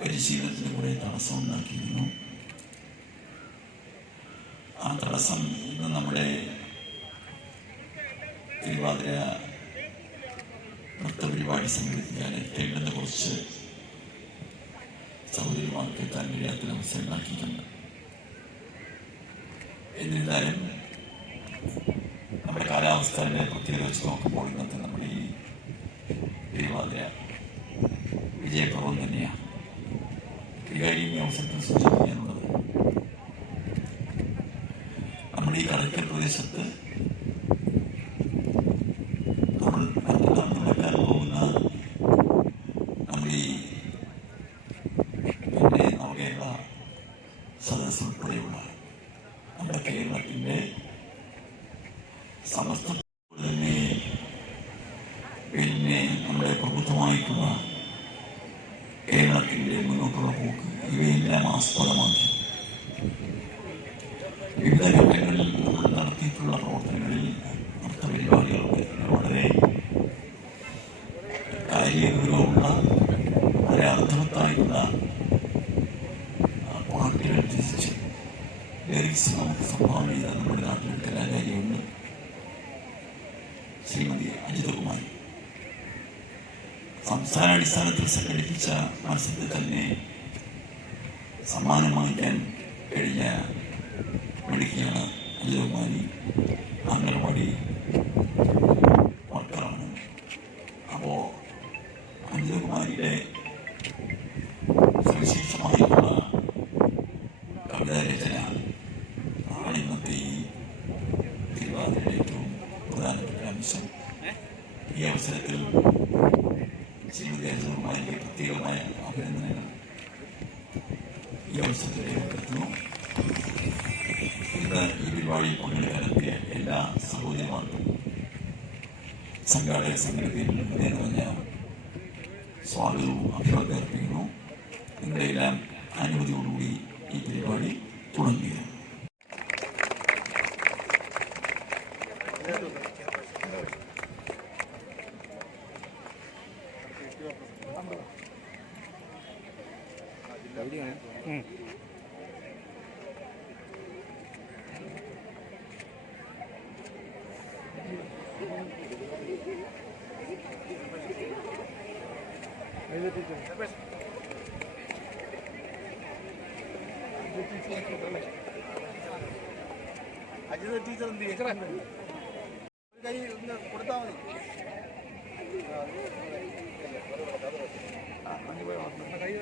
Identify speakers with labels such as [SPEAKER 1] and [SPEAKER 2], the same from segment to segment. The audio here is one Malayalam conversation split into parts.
[SPEAKER 1] പരിശീലനത്തിന് കുറേ തടസ്സം ഉണ്ടാക്കിയിരുന്നു. ആ തടസ്സം ഇന്ന് നമ്മുടെ തിരുവാതിര നൃത്തപരിപാടി സംഘടിപ്പിക്കാൻ എത്തേണ്ടുന്ന കുറിച്ച് സൗകര്യമാർക്ക് എത്താൻ കഴിയാത്തൊരു അവസ്ഥ ഉണ്ടാക്കിയിട്ടുണ്ട്. എന്നിരുന്നാലും നമ്മുടെ കാലാവസ്ഥയുടെ പ്രത്യേകത വെച്ച് നോക്കുമ്പോൾ ഇന്നത്തെ നമ്മുടെ ഈ തിരുവാതിര വിജയപർവം തന്നെയാണ്. ഒരു കാര്യം ഈ അവസരത്തിൽ സൂചിപ്പിക്കാനുള്ളത് നമ്മുടെ ഈ കടക്കൽ പ്രദേശത്ത് ശ്രീമതി അജിതകുമാരി സംസ്ഥാനാടിസ്ഥാനത്തിൽ സംഘടിപ്പിച്ച മത്സരത്തിൽ തന്നെ സമ്മാനം വാങ്ങിക്കാൻ കഴിഞ്ഞ മിടുക്കിയാണ് അജിതകുമാരി അംഗനവാടി പങ്കെടുക്കാനെത്തിയ എല്ലാ സഹോദരിമാർക്കും സംഘാടക സംഘടനയിൽ നിറഞ്ഞ സ്വാഗതവും അഭിവാദ്യം അർപ്പിക്കുന്നു. നിങ്ങളുടെ എല്ലാം അനുമതിയോടുകൂടി ഈ പരിപാടി തുടങ്ങിയത്
[SPEAKER 2] അജിത ടീച്ചർ എന്ത് ചെയ്യും? ഒരു കൈ ഒന്ന് കൊടുത്താൽ മതി. കൈ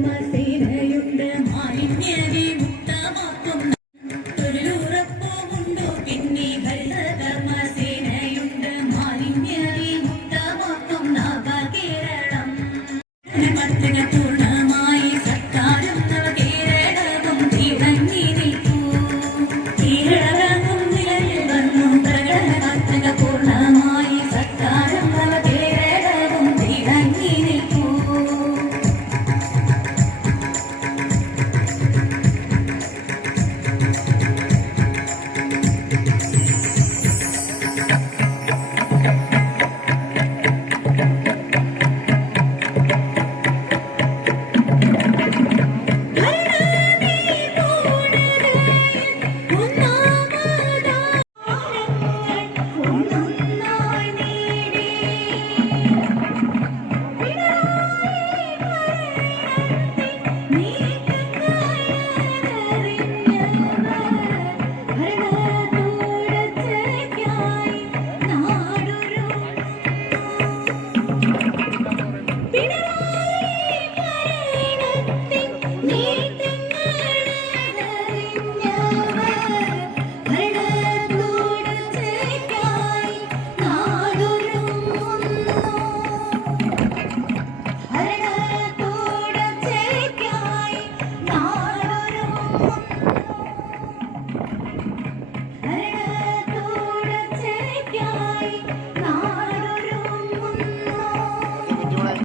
[SPEAKER 2] nothing.